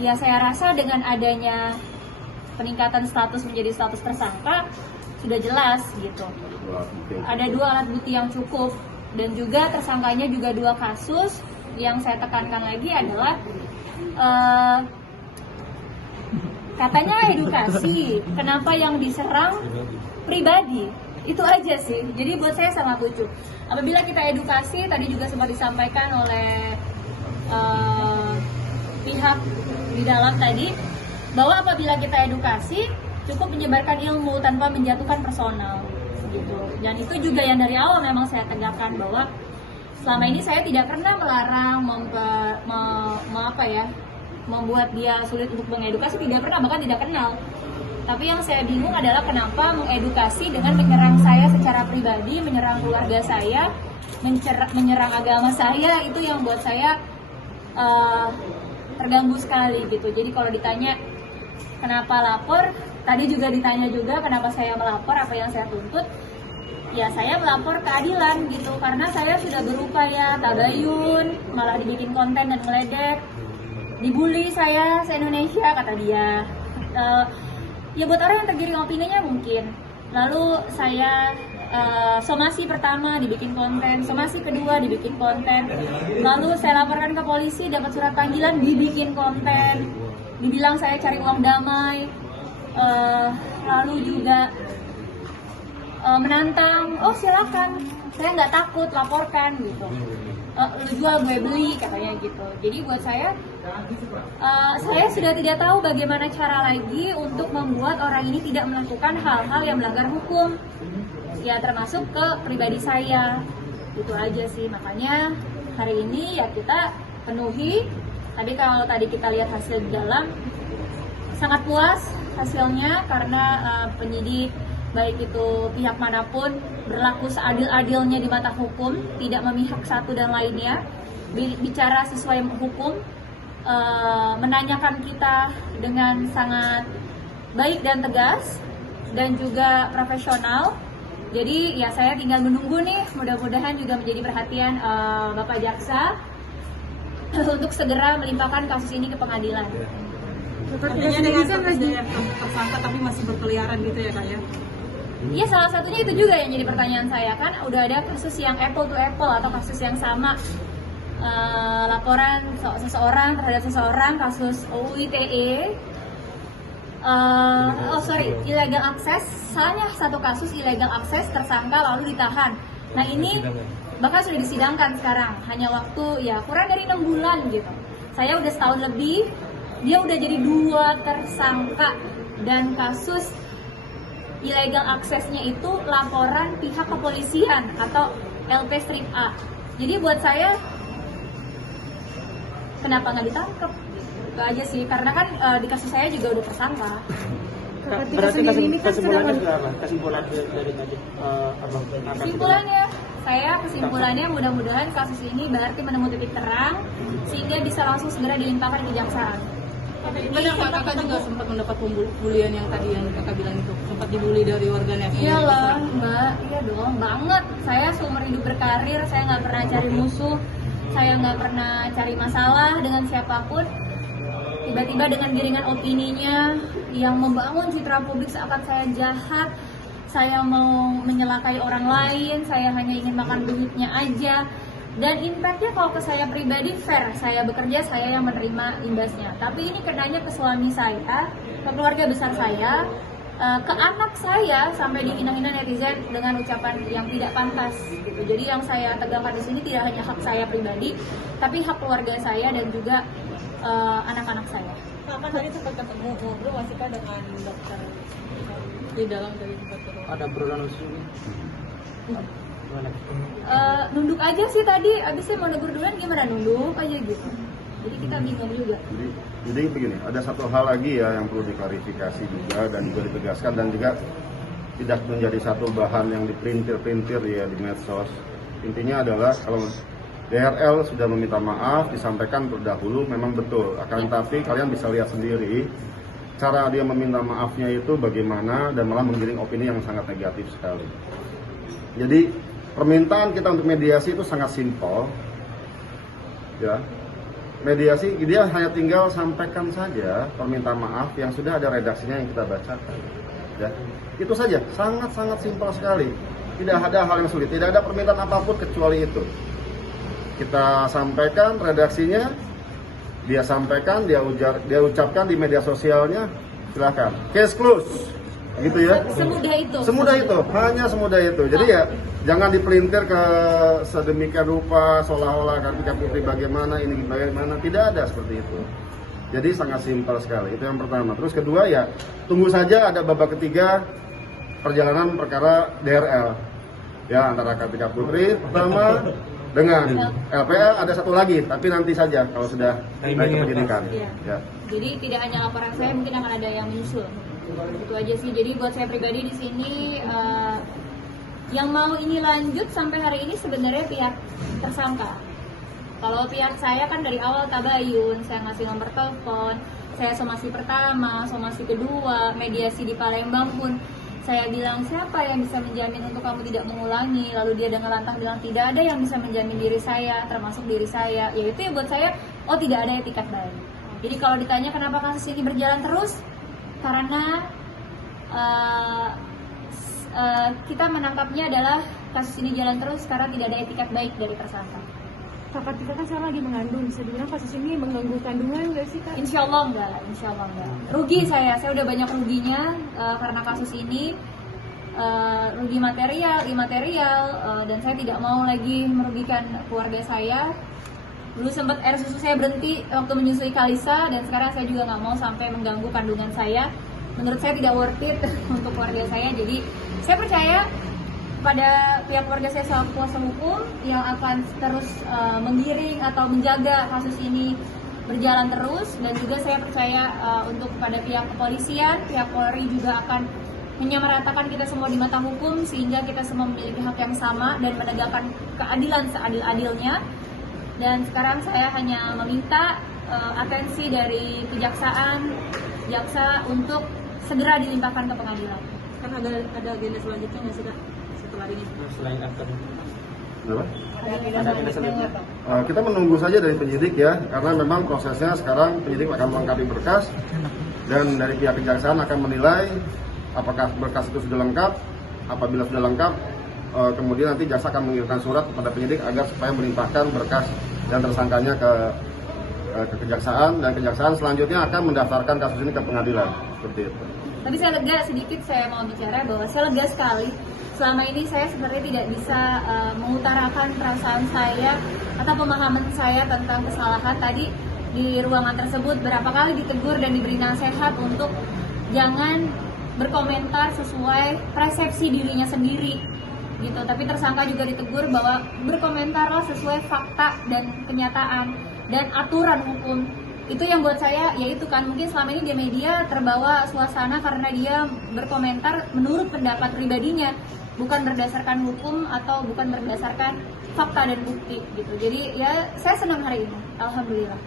Ya saya rasa dengan adanya peningkatan status menjadi status tersangka sudah jelas gitu. Ada 2 alat bukti yang cukup, dan juga tersangkanya juga 2 kasus. Yang saya tekankan lagi adalah katanya edukasi, kenapa yang diserang pribadi? Itu aja sih. Jadi buat saya sangat lucu. Apabila kita edukasi, tadi juga sempat disampaikan oleh pihak di dalam tadi, bahwa apabila kita edukasi cukup menyebarkan ilmu tanpa menjatuhkan personal gitu. Dan itu juga yang dari awal memang saya tegakkan, bahwa selama ini saya tidak pernah melarang membuat dia sulit untuk mengedukasi, tidak pernah, bahkan tidak kenal. Tapi yang saya bingung adalah kenapa mengedukasi dengan menyerang saya secara pribadi, menyerang keluarga saya, menyerang agama saya. Itu yang buat saya terganggu sekali gitu. Jadi kalau ditanya kenapa lapor, tadi juga ditanya juga kenapa saya melapor, apa yang saya tuntut. Ya saya melapor keadilan gitu, karena saya sudah berupaya tabayun, malah dibikin konten dan ngeledek, dibully saya se-Indonesia kata dia. Ya buat orang yang tergiring opininya mungkin. Lalu saya somasi pertama dibikin konten, somasi kedua dibikin konten, lalu saya laporkan ke polisi, dapat surat panggilan, dibikin konten, dibilang saya cari uang damai, lalu juga menantang, oh silakan, saya nggak takut, laporkan gitu, lu jual gue beli katanya gitu. Jadi buat saya sudah tidak tahu bagaimana cara lagi untuk membuat orang ini tidak melakukan hal-hal yang melanggar hukum, ya termasuk ke pribadi saya. Itu aja sih, makanya hari ini ya kita penuhi. Kalau tadi kita lihat hasil di dalam, sangat puas hasilnya, karena penyidik baik itu pihak manapun berlaku seadil-adilnya di mata hukum, tidak memihak satu dan lainnya, bicara sesuai hukum, menanyakan kita dengan sangat baik dan tegas dan juga profesional. Jadi ya saya tinggal menunggu nih, mudah-mudahan juga menjadi perhatian Bapak Jaksa untuk segera melimpahkan kasus ini ke pengadilan. Artinya dengan statusnya tersangka tapi masih berkeliaran gitu ya Kak ya? Iya, salah satunya itu juga yang jadi pertanyaan saya, kan udah ada kasus yang apple to apple atau kasus yang sama, laporan seseorang terhadap seseorang, kasus UU ITE, illegal access, salahnya satu kasus illegal access, tersangka lalu ditahan. Nah ini bahkan sudah disidangkan sekarang, hanya waktu ya kurang dari 6 bulan gitu. Saya udah setahun lebih, dia udah jadi 2 tersangka, dan kasus illegal access-nya itu laporan pihak kepolisian atau LP strip A. Jadi buat saya, kenapa nggak ditangkap? Itu aja sih, karena kan di kasus saya juga udah tersangka. Berarti kesimpulannya sudah apa? Kesimpulan dari tadi abang? Kesimpulannya mudah-mudahan kasus ini berarti menemu titik terang sehingga bisa langsung segera dilimpahkan ke kejaksaan. Benar Kak, Kakak juga sempat mendapat pembulian yang tadi yang Kakak bilang itu, sempat dibully dari warganet. Iyalah Mbak, iya dong, banget. Saya seumur hidup berkarir, saya nggak pernah cari musuh, saya nggak pernah cari masalah dengan siapapun. Tiba-tiba dengan giringan opininya yang membangun citra publik seakan saya jahat, saya mau menyelakai orang lain, saya hanya ingin makan duitnya aja. Dan impactnya kalau ke saya pribadi fair, saya bekerja, saya yang menerima imbasnya. Tapi ini kenanya ke suami saya, ke keluarga besar saya, ke anak saya, sampai dihina-hina netizen dengan ucapan yang tidak pantas gitu. Jadi yang saya tegakkan di sini tidak hanya hak saya pribadi, tapi hak keluarga saya dan juga anak-anak saya. Kakak tadi sempat ketemu ngobrol masih kan dengan dokter di dalam dari dokter. Ada berulang usul. Nunduk aja sih tadi, abis saya mau negur duluan gimana, nunduk aja gitu. Jadi kita bingung juga. Jadi begini, ada satu hal lagi ya yang perlu diklarifikasi juga dan juga ditegaskan, dan juga tidak menjadi satu bahan yang dipelintir-pelintir ya di medsos. Intinya adalah kalau DRL sudah meminta maaf, disampaikan terdahulu, memang betul. Akan tetapi kalian bisa lihat sendiri cara dia meminta maafnya itu bagaimana, dan malah menggiring opini yang sangat negatif sekali. Jadi permintaan kita untuk mediasi itu sangat simpel, ya. mediasi, dia hanya tinggal sampaikan saja permintaan maaf yang sudah ada redaksinya yang kita bacakan. Ya, itu saja, sangat-sangat simpel sekali. Tidak ada hal yang sulit, tidak ada permintaan apapun kecuali itu. Kita sampaikan redaksinya, dia sampaikan, dia ucapkan di media sosialnya, silakan. Case close, gitu ya. Semudah itu. Semudah itu, hanya semudah itu. Jadi ya jangan dipelintir ke sedemikian rupa seolah-olah Kartika Putri bagaimana, ini bagaimana, tidak ada seperti itu. Jadi sangat simpel sekali, itu yang pertama. Terus kedua ya, tunggu saja ada babak ketiga perjalanan perkara DRL. Ya, antara Kartika Putri pertama dengan LPL ada satu lagi, tapi nanti saja kalau sudah naik ke penyidikan. Iya. Ya. Jadi tidak hanya laporan saya, mungkin akan ada yang menyusul. Itu aja sih. Jadi buat saya pribadi di sini yang mau ini lanjut sampai hari ini sebenarnya pihak tersangka. Kalau pihak saya kan dari awal tabayun, saya ngasih nomor telepon, saya somasi pertama, somasi kedua, mediasi di Palembang pun saya bilang siapa yang bisa menjamin untuk kamu tidak mengulangi. Lalu dia dengan lantang bilang tidak ada yang bisa menjamin diri saya, termasuk diri saya. Yaitu ya buat saya, oh tidak ada etikat baik. Jadi kalau ditanya kenapa kasus ini berjalan terus, karena kita menangkapnya adalah kasus ini jalan terus karena tidak ada etikat baik dari tersangka. Kak Kartika kan sekarang lagi mengandung, bisa dibilang kasus ini mengganggu kandungan nggak sih Kak? Insya Allah enggak. Rugi saya udah banyak ruginya karena kasus ini. Rugi material, imaterial, dan saya tidak mau lagi merugikan keluarga saya. Dulu sempat air susu saya berhenti waktu menyusui Kalisa, dan sekarang saya juga nggak mau sampai mengganggu kandungan saya. Menurut saya tidak worth it untuk keluarga saya. Jadi saya percaya pada pihak keluarga saya selaku kuasa hukum yang akan terus menggiring atau menjaga kasus ini berjalan terus, dan juga saya percaya untuk kepada pihak kepolisian, pihak Polri juga akan menyamaratakan kita semua di mata hukum sehingga kita semua memiliki hak yang sama dan menegakkan keadilan seadil-adilnya. Dan sekarang saya hanya meminta atensi dari jaksa untuk segera dilimpahkan ke pengadilan. Kan ada agenda selanjutnya nggak sih Kak setelah ini? Selain aktor. Kenapa? Ada agenda selanjutnya. Kita menunggu saja dari penyidik ya, karena memang prosesnya sekarang penyidik akan melengkapi berkas dan dari pihak kejaksaan akan menilai apakah berkas itu sudah lengkap. Apabila sudah lengkap, kemudian nanti jaksa akan mengirimkan surat kepada penyidik agar supaya melimpahkan berkas dan tersangkanya ke kejaksaan, dan kejaksaan selanjutnya akan mendaftarkan kasus ini ke pengadilan seperti itu. Tapi saya lega sedikit, saya mau bicara bahwa saya lega sekali. Selama ini saya sebenarnya tidak bisa mengutarakan perasaan saya atau pemahaman saya tentang kesalahan. Tadi di ruangan tersebut berapa kali ditegur dan diberi nasihat untuk jangan berkomentar sesuai persepsi dirinya sendiri gitu. Tapi tersangka juga ditegur bahwa berkomentarlah sesuai fakta dan kenyataan dan aturan hukum. Itu yang buat saya, yaitu kan mungkin selama ini di media terbawa suasana karena dia berkomentar menurut pendapat pribadinya, bukan berdasarkan hukum atau bukan berdasarkan fakta dan bukti gitu. Jadi ya saya senang hari ini, alhamdulillah.